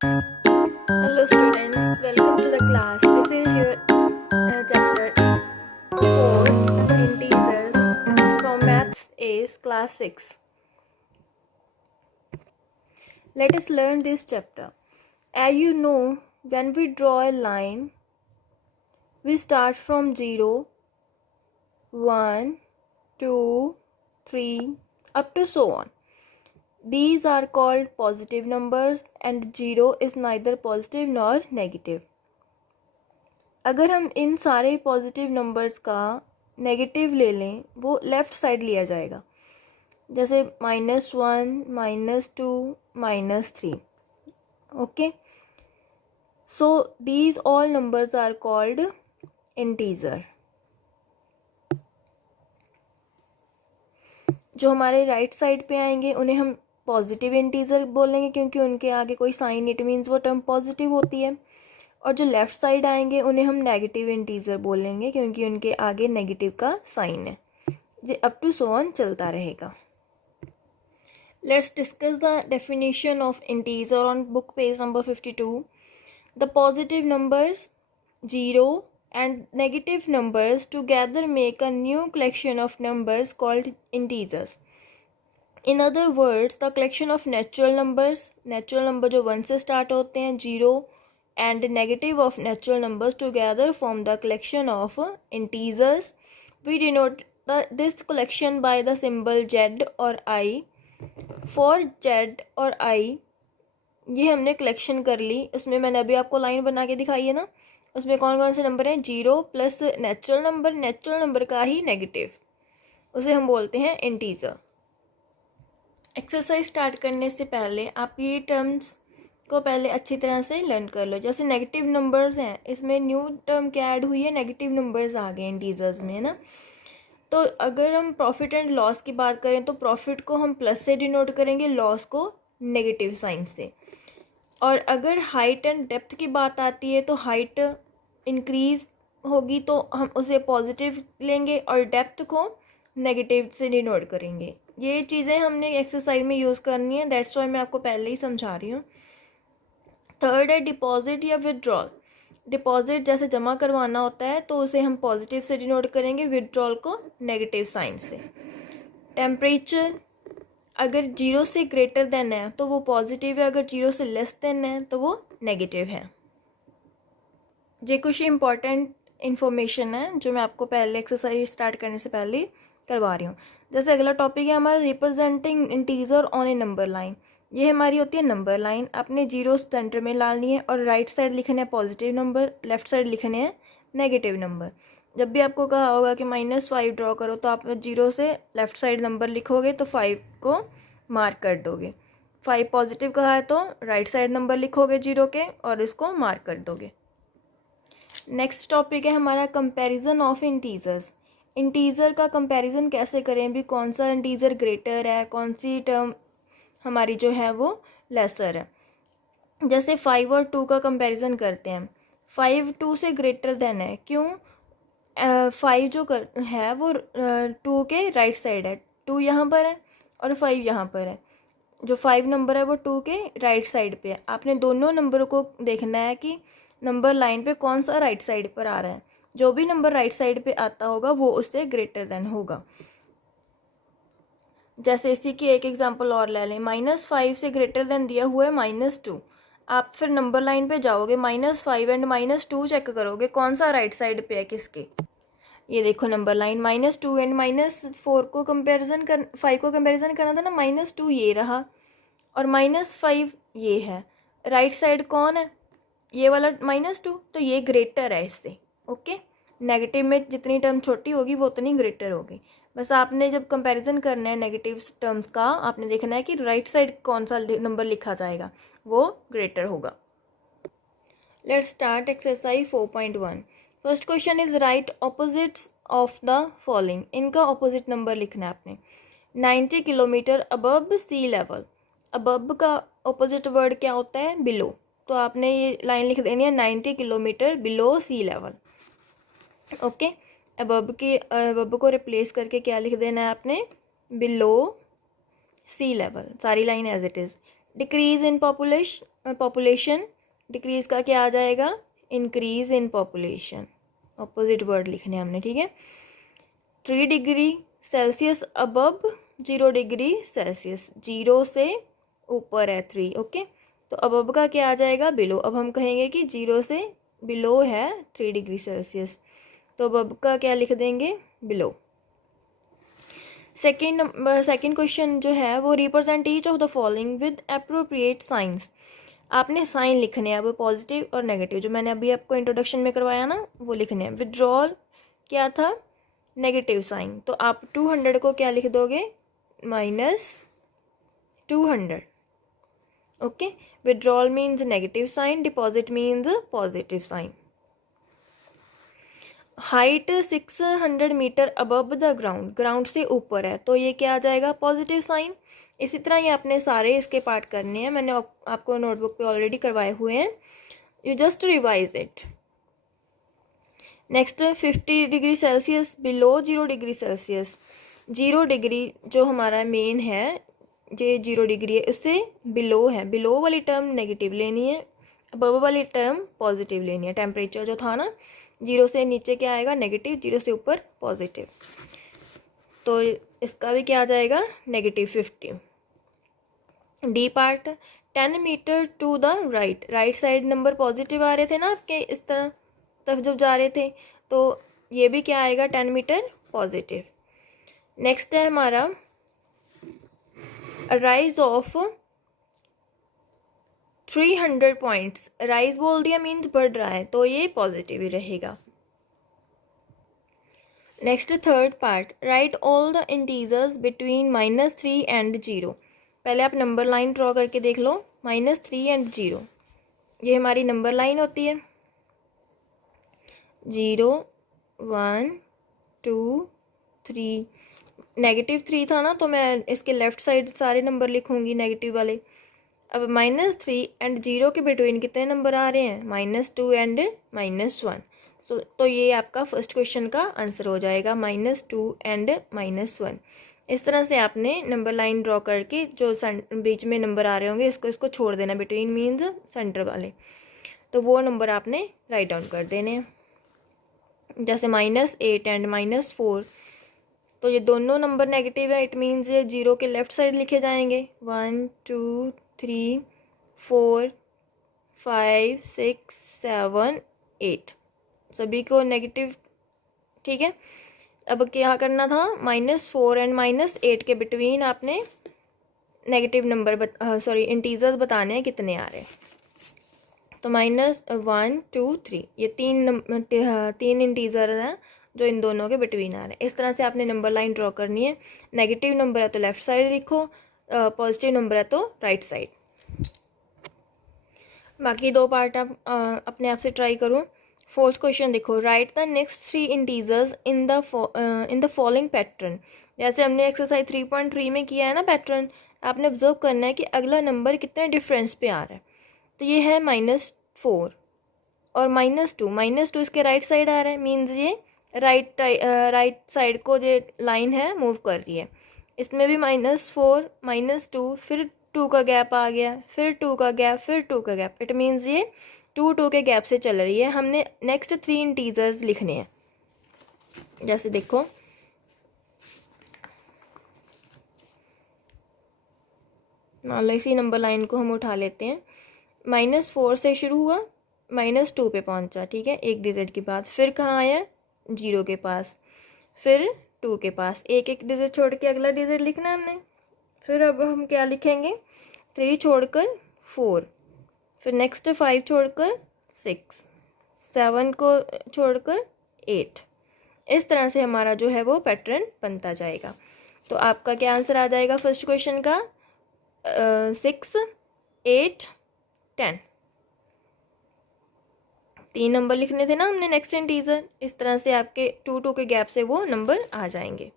Hello students, welcome to the class. This is your chapter 4 integers from Maths A's class 6. Let us learn this chapter. As you know, when we draw a line, we start from 0, 1, 2, 3 up to so on. These are called positive numbers and 0 is neither positive nor negative. अगर हम इन सारे positive numbers का negative ले लें वो left side लिया जाएगा, जैसे -1, -2, -3. Okay, so these all numbers are called integer. जो हमारे राइट साइड पे आएंगे उन्हें हम पॉजिटिव इंटीजर बोलेंगे क्योंकि उनके आगे कोई साइन, इट मीन्स वो टर्म पॉजिटिव होती है. और जो लेफ़्ट साइड आएंगे उन्हें हम नेगेटिव इंटीजर बोलेंगे क्योंकि उनके आगे नेगेटिव का साइन है. ये अप टू सो ऑन चलता रहेगा. Let's discuss the definition of integer on book page number 52. The positive numbers 0 and negative numbers together make a new collection of numbers called integers. In other words, the collection of natural number जो 1 से start होते हैं, 0 and negative of natural numbers together form the collection of integers. We denote this collection by the symbol Z or I. For Z और I ये हमने collection कर ली. उसमें मैंने अभी आपको लाइन बना के दिखाई है ना, उसमें कौन कौन से नंबर हैं, 0 प्लस नेचुरल नंबर का ही नेगेटिव, उसे हम बोलते हैं इंटीजर. एक्सरसाइज स्टार्ट करने से पहले आप ये टर्म्स को पहले अच्छी तरह से लर्न कर लो. जैसे नेगेटिव नंबर्स हैं, इसमें न्यू टर्म क्या ऐड हुई है, नेगेटिव नंबर्स आ गए इंटीजर्स में, है ना. तो अगर हम प्रॉफिट एंड लॉस की बात करें तो प्रॉफिट को हम प्लस से डिनोट करेंगे, लॉस को नेगेटिव साइन से. और अगर हाइट एंड डेप्थ की बात आती है तो हाइट इंक्रीज होगी तो हम उसे पॉजिटिव लेंगे और डेप्थ को नेगेटिव से डिनोट करेंगे. ये चीज़ें हमने एक्सरसाइज में यूज़ करनी है, दैट्स वाई मैं आपको पहले ही समझा रही हूँ. थर्ड है डिपॉजिट या विदड्रॉल. डिपॉजिट जैसे जमा करवाना होता है तो उसे हम पॉजिटिव से डिनोट करेंगे, विदड्रॉल को नेगेटिव साइन से. टेम्परेचर अगर 0 से ग्रेटर देन है तो वो पॉजिटिव है, अगर 0 से लेस देन है तो वो नेगेटिव है. ये कुछ इम्पॉर्टेंट इन्फॉर्मेशन है जो मैं आपको पहले एक्सरसाइज स्टार्ट करने से पहले करवा रही हूँ. जैसे अगला टॉपिक है हमारा representing integer on a number line. ये हमारी होती है नंबर लाइन. आपने 0 सेंटर में डालनी है और राइट साइड लिखने हैं पॉजिटिव नंबर, लेफ्ट साइड लिखने हैं नेगेटिव नंबर. जब भी आपको कहा होगा कि -5 ड्रॉ करो तो आप 0 से लेफ्ट साइड नंबर लिखोगे तो 5 को मार्क कर दोगे. 5 पॉजिटिव कहा है तो राइट साइड नंबर लिखोगे 0 के और इसको मार्क कर दोगे. नेक्स्ट टॉपिक है हमारा कंपैरिजन ऑफ इंटीजर्स. इंटीजर का कंपैरिजन कैसे करें, भी कौन सा इंटीजर ग्रेटर है, कौन सी टर्म हमारी जो है वो लेसर है. जैसे 5 और 2 का कंपैरिजन करते हैं. 5 2 से ग्रेटर देन है, क्यों? 5 जो है वो 2 के राइट साइड है, 2 यहाँ पर है और 5 यहाँ पर है. जो 5 नंबर है वो 2 के राइट साइड पे है. आपने दोनों नंबरों को देखना है कि नंबर लाइन पे कौन सा राइट साइड पर आ रहा है. जो भी नंबर राइट साइड पे आता होगा वो उससे ग्रेटर देन होगा. जैसे इसी की एक एग्जांपल और ले लें. -5 से ग्रेटर देन दिया हुआ है -2. आप फिर नंबर लाइन पे जाओगे, -5 एंड -2 चेक करोगे कौन सा राइट साइड पे है किसके. ये देखो नंबर लाइन, -2 एंड -4 को कंपेरिजन कर 5 को कंपेरिजन करना था ना, -2 ये रहा और -5 ये है. राइट साइड कौन है, ये वाला -2, तो ये ग्रेटर है इससे. ओके, नेगेटिव में जितनी टर्म छोटी होगी वो उतनी ग्रेटर होगी. बस आपने जब कंपैरिजन करना है नेगेटिव टर्म्स का, आपने देखना है कि राइट साइड कौन सा नंबर लिखा जाएगा, वो ग्रेटर होगा. Let's start exercise 4.1. First question is right opposites of the following. इनका ऑपोजिट नंबर लिखना है आपने. 90 kilometre above sea level. Above का ऑपोजिट वर्ड क्या होता है, बिलो. तो आपने ये लाइन लिख देनी है 90 kilometre below sea level. Okay, above को रिप्लेस करके क्या लिख देना है आपने, बिलो सी लेवल. सारी line as it is. Decrease in population, decrease का क्या आ जाएगा, increase in population, opposite word लिखने हैं हमने, ठीक है। 3 degree Celsius above 0 degree Celsius, 0 से ऊपर है 3, ओके। तो अबव का क्या आ जाएगा, बिलो। अब हम कहेंगे कि 0 से बिलो है 3 डिग्री सेल्सियस, तो अबव का क्या लिख देंगे, बिलो। सेकेंड क्वेश्चन जो है वो represent each of the following with appropriate science. आपने साइन लिखने हैं अब पॉजिटिव और नेगेटिव, जो मैंने अभी आपको इंट्रोडक्शन में करवाया ना वो लिखने हैं। विड्रॉल क्या था, नेगेटिव साइन, तो आप 200 को क्या लिख दोगे, -200, okay. Withdrawal means negative sign, deposit means positive sign. Height 600 metre above the ground, ground से ऊपर है, तो ये क्या आ जाएगा, पॉजिटिव साइन। इसी तरह ये आपने सारे इसके पार्ट करने हैं, मैंने आपको नोटबुक पे ऑलरेडी करवाए हुए हैं, you just revise it. Next 50 degree Celsius below 0 degree Celsius, 0 degree जो हमारा मेन है, ये 0 डिग्री है, उससे बिलो है, बिलो वाली टर्म नेगेटिव लेनी है, अबव वाली टर्म पॉजिटिव लेनी है। टेम्परेचर जो था ना, 0 से नीचे क्या आएगा, नेगेटिव, 0 से ऊपर पॉजिटिव, तो इसका भी क्या आ जाएगा, -50। D part 10 meter to the right, right side number positive आ रहे थे ना आपके, इस तरफ जब जा रहे थे, तो ये भी क्या आएगा, 10 मीटर पॉजिटिव। नेक्स्ट है हमारा राइज ऑफ 300 पॉइंट्स, राइज बोल दिया मीन्स बढ़ रहा है, तो ये पॉजिटिव ही रहेगा। Next third part, right all the integers between -3 and 0। पहले आप नंबर लाइन ड्रॉ करके देख लो, -3 एंड 0, ये हमारी नंबर लाइन होती है, 0 1 2 3, -3 था ना, तो मैं इसके लेफ़्ट साइड सारे नंबर लिखूंगी नेगेटिव वाले। अब -3 एंड 0 के बिटवीन कितने नंबर आ रहे हैं, -2 एंड -1, तो ये आपका फर्स्ट क्वेश्चन का आंसर हो जाएगा, -2 एंड -1। इस तरह से आपने नंबर लाइन ड्रॉ करके जो बीच में नंबर आ रहे होंगे इसको छोड़ देना, बिटवीन मीन्स सेंटर वाले, तो वो नंबर आपने राइट डाउन कर देने हैं। जैसे -8 एंड -4, तो ये दोनों नंबर नेगेटिव है, इट मीन्स ये 0 के लेफ्ट साइड लिखे जाएंगे, 1 2 3 4 5 6 7 8, सभी को नेगेटिव, ठीक है। अब क्या करना था, -4 एंड -8 के बिटवीन आपने नेगेटिव नंबर इंटीजर्स बताने हैं कितने आ रहे हैं, तो -1 2 3, ये तीन इंटीजर हैं जो इन दोनों के बिटवीन आ रहे हैं। इस तरह से आपने नंबर लाइन ड्रॉ करनी है, नेगेटिव नंबर है तो लेफ्ट साइड लिखो, पॉजिटिव नंबर है तो राइट साइड। बाकी दो पार्ट आप अपने आप से ट्राई करो। फोर्थ क्वेश्चन देखो, right the next 3 integers in the following pattern. जैसे हमने एक्सरसाइज 3.3 में किया है ना पैटर्न, आपने ऑब्जर्व करना है कि अगला नंबर कितने डिफरेंस पे आ रहा है। तो ये है -4 और -2 इसके राइट साइड आ रहा है, मीन्स ये राइट साइड को जो लाइन है मूव कर रही है। इसमें भी -4 -2, फिर 2 का गैप आ गया, फिर 2 का गैप, फिर 2 का गैप, इट मीन्स ये 2 के गैप से चल रही है। हमने नेक्स्ट 3 इंटीजर्स लिखने हैं, जैसे देखो मान लो इसी नंबर लाइन को हम उठा लेते हैं, -4 से शुरू हुआ, -2 पे पहुंचा, ठीक है, एक डिजिट के बाद, फिर कहाँ आया, 0 के पास, फिर 2 के पास, एक डिजिट छोड़ के अगला डिजिट लिखना हमने। फिर अब हम क्या लिखेंगे, 3 छोड़कर 4, फिर नेक्स्ट 5 छोड़कर 6, 7 को छोड़कर 8। इस तरह से हमारा जो है वो पैटर्न बनता जाएगा। तो आपका क्या आंसर आ जाएगा फर्स्ट क्वेश्चन का, 6 8 10, 3 नंबर लिखने थे ना हमने नेक्स्ट इंटीजर, इस तरह से आपके 2 के गैप से वो नंबर आ जाएंगे।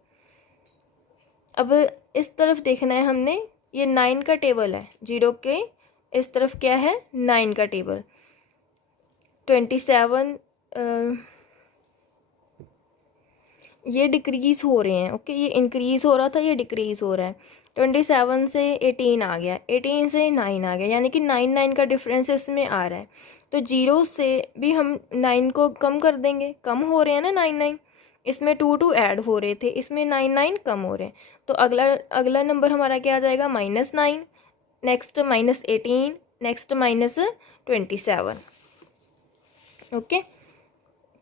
अब इस तरफ देखना है हमने, ये 9 का टेबल है, 0 के इस तरफ क्या है, 9 का टेबल, 27 ये डिक्रीज़ हो रहे हैं, ओके, ये इंक्रीज़ हो रहा था, ये डिक्रीज़ हो रहा है। 27 से 18 आ गया, 18 से 9 आ गया, यानी कि 9 का डिफरेंस इसमें आ रहा है। तो 0 से भी हम 9 को कम कर देंगे, कम हो रहे हैं ना 9, इसमें 2 ऐड हो रहे थे, इसमें 9 कम हो रहे हैं। तो अगला अगला नंबर हमारा क्या आ जाएगा, -9, नेक्स्ट -18, नेक्स्ट -27। ओके,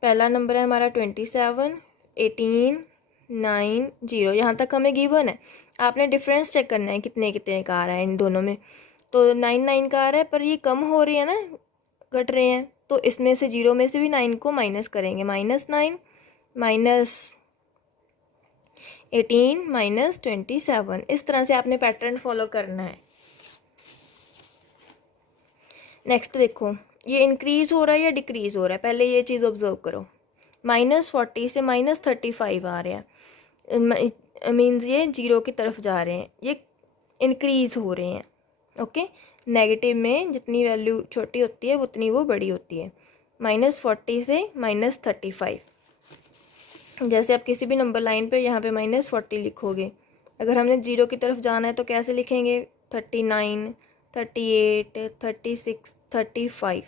पहला नंबर है हमारा 27, 18, 9, 0, यहाँ तक हमें गिवन है। आपने डिफरेंस चेक करना है कितने कितने का आ रहा है इन दोनों में। तो 9 का आ रहा है, पर ये कम हो रही है ना, घट रहे हैं, तो इसमें से 0 में से भी 9 को माइनस करेंगे, -9, -18, -27। इस तरह से आपने पैटर्न फॉलो करना है। नेक्स्ट देखो, ये इंक्रीज़ हो रहा है या डिक्रीज़ हो रहा है, पहले ये चीज़ ऑब्जर्व करो। -40 से -35 आ रहे हैं, मीन्स ये 0 की तरफ जा रहे हैं, ये इंक्रीज़ हो रहे हैं। ओके, नेगेटिव में जितनी वैल्यू छोटी होती है उतनी वो बड़ी होती है। -40 से -35, जैसे आप किसी भी नंबर लाइन पे यहाँ पे -40 लिखोगे, अगर हमने 0 की तरफ जाना है तो कैसे लिखेंगे, 39, 38, 36, 35,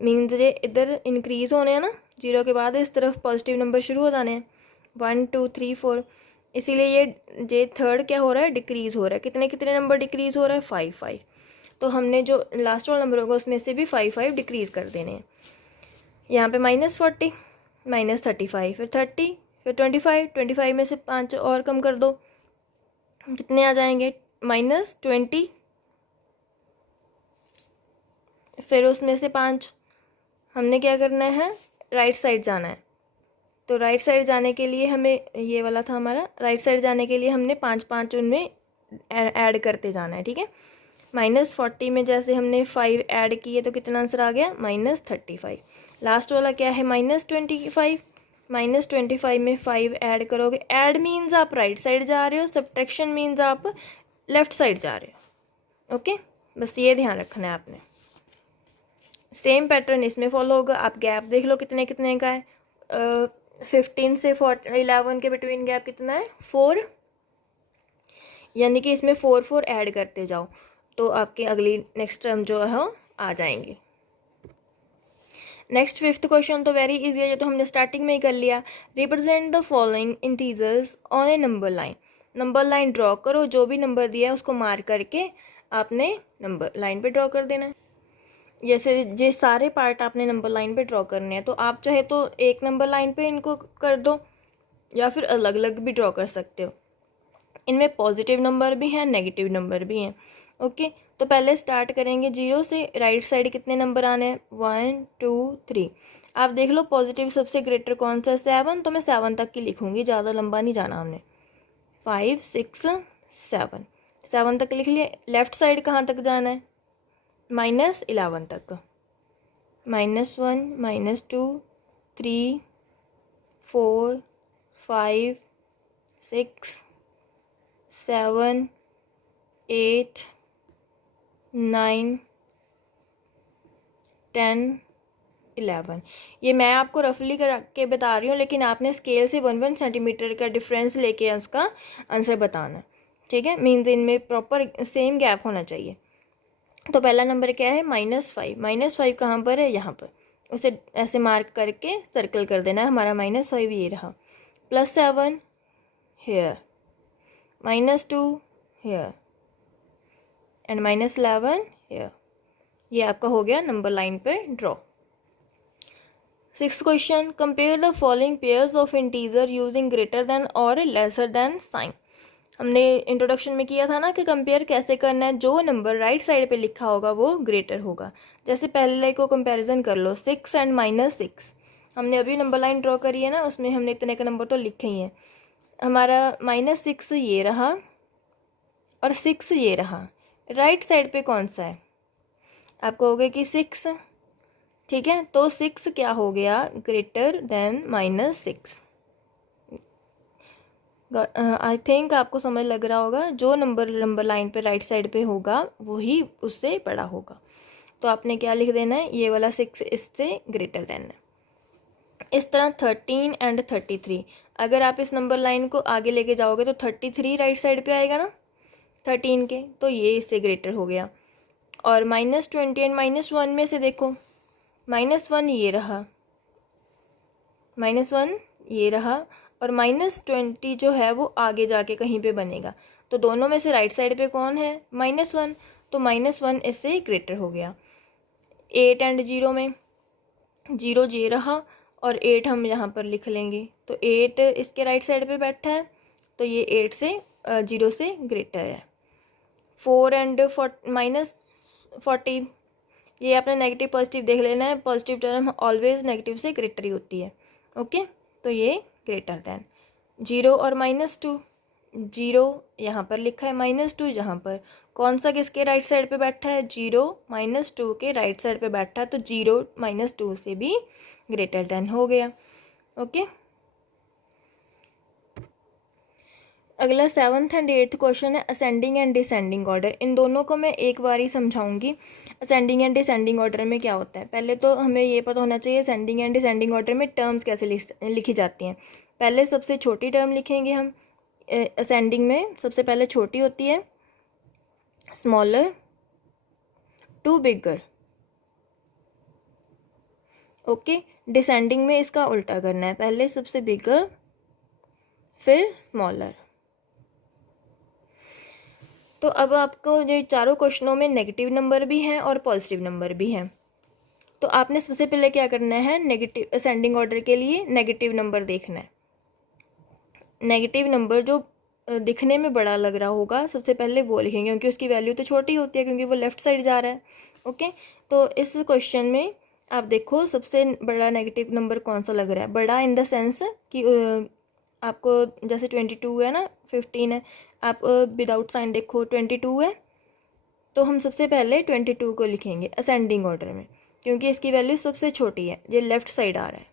मीन्स ये इधर इंक्रीज़ होने हैं ना, 0 के बाद इस तरफ पॉजिटिव नंबर शुरू हो जाने हैं, 1 2 3 4। इसीलिए ये थर्ड क्या हो रहा है, डिक्रीज़ हो रहा है। कितने कितने नंबर डिक्रीज़ हो रहा है, 5 5। तो हमने जो लास्ट वाला नंबर होगा उसमें से भी 5 5 डिक्रीज़ कर देने हैं। यहाँ पे -40, -35, फिर 30, फिर 25, 25 में से 5 और कम कर दो, कितने आ जाएंगे, -20, फिर उसमें से 5 हमने क्या करना है, राइट साइड जाना है। तो राइट साइड जाने के लिए हमें, ये वाला था हमारा, राइट साइड जाने के लिए हमने 5 5 उनमें ऐड करते जाना है, ठीक है। -40 में जैसे हमने 5 ऐड किए तो कितना आंसर आ गया, -35। लास्ट वाला क्या है, -25, -25 में 5 ऐड करोगे, ऐड मीन्स आप राइट साइड जा रहे हो, सब्ट्रैक्शन मीन्स आप लेफ्ट साइड जा रहे हो। ओके, बस ये ध्यान रखना है आपने। सेम पैटर्न इसमें फॉलो होगा। आप गैप देख लो कितने कितने का है, 15 से 11 के बिटवीन गैप कितना है, 4, यानी कि इसमें 4 4 ऐड करते जाओ तो आपकी अगली नेक्स्ट टर्म जो है आ जाएंगी। नेक्स्ट 5th क्वेश्चन तो वेरी इजी है, ये तो हमने स्टार्टिंग में ही कर लिया। Represent the following integers on a number line. Number line draw करो, जो भी नंबर दिया है उसको मार्क करके आपने नंबर लाइन पे ड्रॉ कर देना है। जैसे ये सारे पार्ट आपने नंबर लाइन पे ड्रॉ करने हैं, तो आप चाहे तो एक नंबर लाइन पे इनको कर दो या फिर अलग अलग भी ड्रॉ कर सकते हो। इनमें पॉजिटिव नंबर भी हैं, नेगेटिव नंबर भी हैं। ओके, तो पहले स्टार्ट करेंगे 0 से। राइट साइड कितने नंबर आने हैं, 1 2 3। आप देख लो पॉजिटिव सबसे ग्रेटर कौन सा है, 7, तो मैं 7 तक की लिखूंगी, ज़्यादा लंबा नहीं जाना हमने। 5 6 7, 7 तक लिख लिए। लेफ्ट साइड कहाँ तक जाना है, -11 तक, -1 -2 3 4 5 6 7 8 9 10 11। ये मैं आपको रफली करके बता रही हूँ, लेकिन आपने स्केल से 1 सेंटीमीटर का डिफरेंस लेके उसका आंसर बताना, ठीक है। मीन्स इनमें प्रॉपर सेम गैप होना चाहिए। तो पहला नंबर क्या है, -5। -5 कहाँ पर है, यहाँ पर, उसे ऐसे मार्क करके सर्कल कर देना है। हमारा -5 ये रहा। +7 हेयर, -2 हेयर एंड -11 हेयर। ये आपका हो गया नंबर लाइन पे draw. 6th question, compare the following pairs of integer using greater than और लेसर देन साइन। हमने इंट्रोडक्शन में किया था ना कि कंपेयर कैसे करना है, जो नंबर राइट साइड पे लिखा होगा वो ग्रेटर होगा। जैसे पहले को कंपैरिजन कर लो, 6 एंड -6। हमने अभी नंबर लाइन ड्रॉ करी है ना, उसमें हमने इतने का नंबर तो लिखे ही हैं। हमारा -6 ये रहा और 6 ये रहा। राइट साइड पे कौन सा है, आप कहोगे कि 6, ठीक है। तो 6 क्या हो गया, ग्रेटर देन -6। आई थिंक आपको समझ लग रहा होगा, जो नंबर लाइन पे राइट साइड पे होगा वही उससे बड़ा होगा। तो आपने क्या लिख देना है, ये वाला 6 इससे ग्रेटर देन है। इस तरह 13 एंड 33, अगर आप इस नंबर लाइन को आगे लेके जाओगे तो 33 राइट साइड पे आएगा ना, 13 के, तो ये इससे ग्रेटर हो गया। और -20 एंड -1 में से देखो, -1 ये रहा, -1 ये रहा, और -20 जो है वो आगे जाके कहीं पे बनेगा। तो दोनों में से राइट साइड पे कौन है? -1, तो -1 इससे ग्रेटर हो गया। 8 एंड 0 में 0 ये रहा, और 8 हम यहाँ पर लिख लेंगे, तो 8 इसके राइट साइड पे बैठा है, तो ये 8 से 0 से ग्रेटर है। 4 एंड -40, ये आपने नेगेटिव पॉजिटिव देख लेना है, पॉजिटिव टर्म ऑलवेज नेगेटिव से ग्रेटर ही होती है। ओके, तो ये ग्रेटर दैन। 0 और -2, 0 यहाँ पर लिखा है, -2 यहाँ पर, कौन सा किसके राइट साइड पे बैठा है? 0 -2 के राइट साइड पे बैठा है, तो 0 -2 से भी ग्रेटर दैन हो गया। ओके, अगला 7th एंड 8th क्वेश्चन है असेंडिंग एंड डिसेंडिंग ऑर्डर। इन दोनों को मैं एक बार ही समझाऊंगी। असेंडिंग एंड डिसेंडिंग ऑर्डर में क्या होता है, पहले तो हमें ये पता होना चाहिए असेंडिंग एंड डिसेंडिंग ऑर्डर में टर्म्स कैसे लिखी जाती हैं। पहले सबसे छोटी टर्म लिखेंगे हम। असेंडिंग में सबसे पहले छोटी होती है, smaller to bigger. Okay, descending में इसका उल्टा करना है, पहले सबसे बिगर फिर स्मॉलर। तो अब आपको जो चारों क्वेश्चनों में नेगेटिव नंबर भी हैं और पॉजिटिव नंबर भी हैं, तो आपने सबसे पहले क्या करना है, नेगेटिव असेंडिंग ऑर्डर के लिए नेगेटिव नंबर देखना है। नेगेटिव नंबर जो दिखने में बड़ा लग रहा होगा सबसे पहले वो लिखेंगे, क्योंकि उसकी वैल्यू तो छोटी होती है, क्योंकि वो लेफ्ट साइड जा रहा है। ओके, तो इस क्वेश्चन में आप देखो सबसे बड़ा नेगेटिव नंबर कौन सा लग रहा है। बड़ा इन द सेंस कि आपको जैसे 22 है ना, 15 है, आप विदाउट साइन देखो 22 है, तो हम सबसे पहले 22 को लिखेंगे असेंडिंग ऑर्डर में, क्योंकि इसकी वैल्यू सबसे छोटी है, ये लेफ़्ट साइड आ रहा है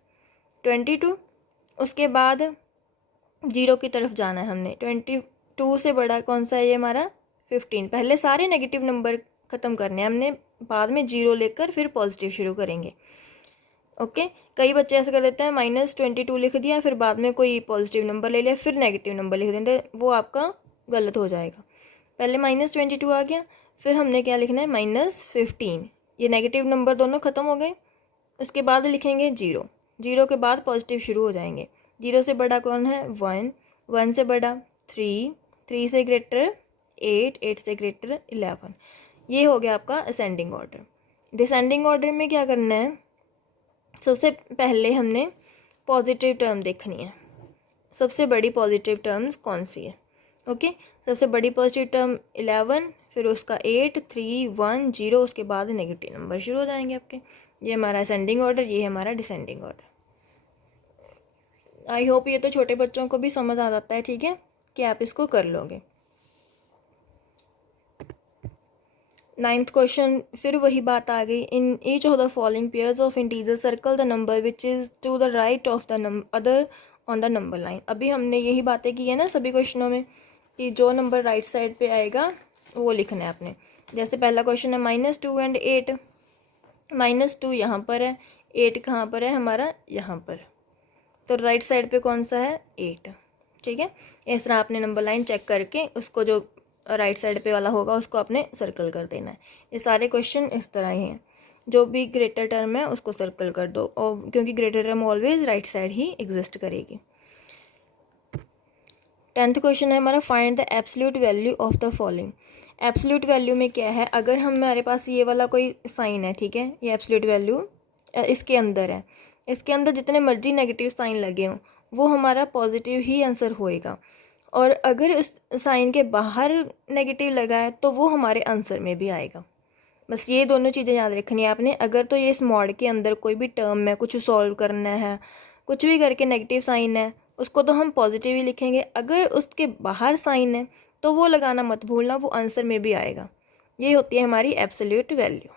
22। उसके बाद 0 की तरफ जाना है हमने, 22 से बड़ा कौन सा है, ये हमारा 15। पहले सारे नेगेटिव नंबर ख़त्म करने हैं हमने, बाद में 0 लेकर फिर पॉजिटिव शुरू करेंगे। ओके, कई बच्चे ऐसे कर देते हैं, -22 लिख दिया, फिर बाद में कोई पॉजिटिव नंबर ले लिया, फिर नेगेटिव नंबर लिख देते, वो आपका गलत हो जाएगा। पहले -22 आ गया, फिर हमने क्या लिखना है, -15। ये नेगेटिव नंबर दोनों ख़त्म हो गए। उसके बाद लिखेंगे 0, 0 के बाद पॉजिटिव शुरू हो जाएंगे। 0 से बड़ा कौन है, 1, 1 से बड़ा 3, 3 से ग्रेटर 8, 8 से ग्रेटर 11। ये हो गया आपका असेंडिंग ऑर्डर। डिसेंडिंग ऑर्डर में क्या करना है, सबसे पहले हमने पॉजिटिव टर्म देखनी है, सबसे बड़ी पॉजिटिव टर्म्स कौन सी है। ओके, सबसे बड़ी पॉजिटिव टर्म 11, फिर उसका 8, 3, 1, 0, उसके बाद नेगेटिव नंबर शुरू हो जाएंगे आपके। ये हमारा असेंडिंग ऑर्डर, ये है हमारा डिसेंडिंग ऑर्डर। आई होप ये तो छोटे बच्चों को भी समझ आ जाता है, ठीक है, कि आप इसको कर लोगे। 9th क्वेश्चन, फिर वही बात आ गई। In each of the following pairs of integer circle the number which is to the right of the other on the number line. अभी हमने यही बातें की है ना सभी क्वेश्चनों में, कि जो नंबर राइट साइड पे आएगा वो लिखना है आपने। जैसे पहला क्वेश्चन है -2 एंड 8, -2 यहाँ पर है, 8 कहाँ पर है हमारा, यहाँ पर, तो राइट साइड पे कौन सा है, 8। ठीक है, इस तरह आपने नंबर लाइन चेक करके उसको जो राइट साइड पे वाला होगा उसको आपने सर्कल कर देना है। ये सारे क्वेश्चन इस तरह ही हैं, जो भी ग्रेटर टर्म है उसको सर्कल कर दो, और क्योंकि greater term always right side ही एग्जिस्ट करेगी। 10th क्वेश्चन है हमारा, find the absolute value of the following. Absolute value में क्या है, अगर हमारे पास ये वाला कोई साइन है, ठीक है, ये एब्सोल्यूट वैल्यू इसके अंदर है, इसके अंदर जितने मर्जी नेगेटिव साइन लगे हों वो हमारा पॉजिटिव ही आंसर होएगा, और अगर इस साइन के बाहर नेगेटिव लगा है तो वो हमारे आंसर में भी आएगा। बस ये दोनों चीज़ें याद रखनी है आपने। अगर तो ये इस मॉड के अंदर कोई भी टर्म है, कुछ सॉल्व करना है, कुछ भी करके नेगेटिव साइन है, उसको तो हम पॉजिटिव ही लिखेंगे। अगर उसके बाहर साइन है तो वो लगाना मत भूलना, वो आंसर में भी आएगा। ये होती है हमारी एब्सोल्यूट वैल्यू।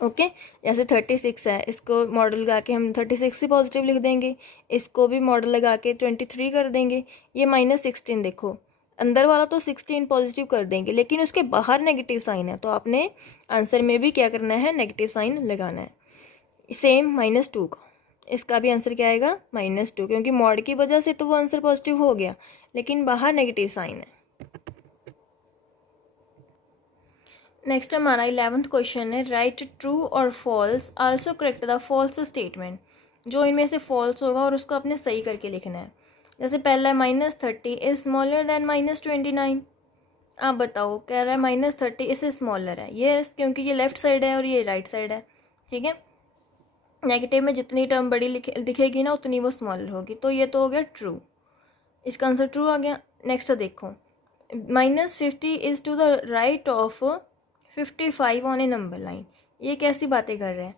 ओके, जैसे 36 है, इसको मॉडल लगा के हम 36 ही पॉजिटिव लिख देंगे, इसको भी मॉडल लगा के 23 कर देंगे। ये -16 देखो, अंदर वाला तो 16 पॉजिटिव कर देंगे, लेकिन उसके बाहर नेगेटिव साइन है, तो आपने आंसर में भी क्या करना है, नेगेटिव साइन लगाना है। सेम -2 का, इसका भी आंसर क्या आएगा -2, क्योंकि मॉड की वजह से तो वो आंसर पॉजिटिव हो गया, लेकिन बाहर नेगेटिव साइन है। नेक्स्ट हमारा 11th क्वेश्चन है, राइट ट्रू और false also correct the false statement. जो इनमें से फॉल्स होगा और उसको आपने सही करके लिखना है। जैसे पहला है -30 इज स्मॉलर देन -29। आप बताओ, कह रहा है -30 इससे स्मॉलर है, ये क्योंकि ये लेफ्ट साइड है और ये राइट साइड है, ठीक है। नेगेटिव में जितनी टर्म बड़ी दिखेगी ना उतनी वो स्मॉलर होगी, तो ये तो हो गया ट्रू, इसका आंसर ट्रू आ गया। नेक्स्ट देखो, -50 is to the right of 55 on a number line. ये कैसी बातें कर रहे हैं,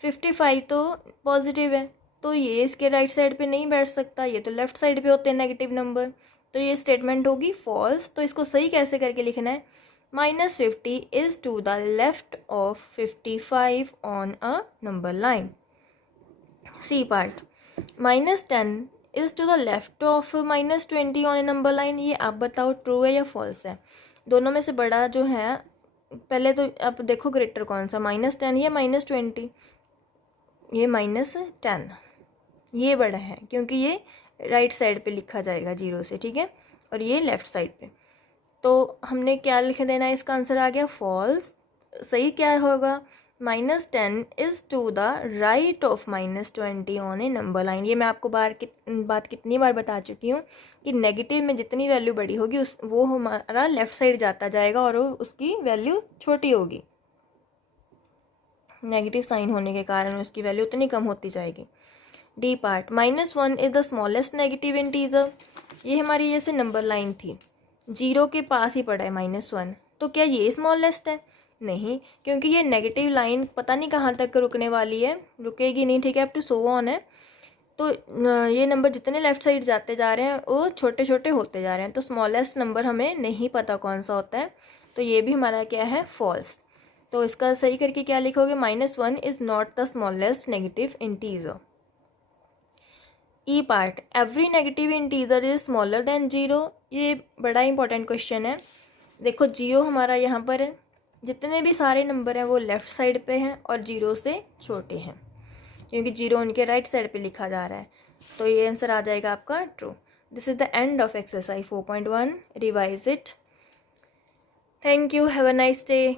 55 तो पॉजिटिव है, तो ये इसके राइट साइड पे नहीं बैठ सकता, ये तो लेफ्ट साइड पे होते हैं नेगेटिव नंबर, तो ये स्टेटमेंट होगी फॉल्स। तो इसको सही कैसे करके लिखना है, -50 is to the left of 55 on a number line. C part, -10 is to the left of -20 on a number line. ये आप बताओ ट्रू है या फॉल्स है। दोनों में से बड़ा जो है, पहले तो आप देखो ग्रेटर कौन सा, -10 या -20। ये -10, ये बड़ा है क्योंकि ये राइट साइड पे लिखा जाएगा 0 से, ठीक है, और ये लेफ्ट साइड पे। तो हमने क्या लिख देना है, इसका आंसर आ गया फॉल्स। सही क्या होगा, -10 is to the right of -20 on a number line. ये मैं आपको बात कितनी बार बता चुकी हूँ कि नेगेटिव में जितनी वैल्यू बड़ी होगी वो हमारा लेफ़्ट साइड जाता जाएगा और उसकी वैल्यू छोटी होगी, नेगेटिव साइन होने के कारण उसकी वैल्यू उतनी कम होती जाएगी। D part, -1 is the smallest negative integer. ये हमारी जैसे नंबर लाइन थी, 0 के पास ही पड़ा है -1, तो क्या ये स्मॉलेस्ट है, नहीं, क्योंकि ये नेगेटिव लाइन पता नहीं कहाँ तक रुकने वाली है, रुकेगी नहीं, ठीक है, अप टू सो ऑन है। तो ये नंबर जितने लेफ़्ट साइड जाते जा रहे हैं वो छोटे छोटे होते जा रहे हैं, तो स्मॉलेस्ट नंबर हमें नहीं पता कौन सा होता है, तो ये भी हमारा क्या है फॉल्स। तो इसका सही करके क्या लिखोगे, -1 is not the smallest negative integer. E part, every negative integer is smaller than 0। ये बड़ा इंपॉर्टेंट क्वेश्चन है। देखो 0 हमारा यहाँ पर है, जितने भी सारे नंबर हैं वो लेफ़्ट साइड पे हैं और 0 से छोटे हैं, क्योंकि 0 उनके राइट साइड पे लिखा जा रहा है, तो ये आंसर आ जाएगा आपका true. This is the end of exercise 4.1। Revise it. Thank you, have a nice day.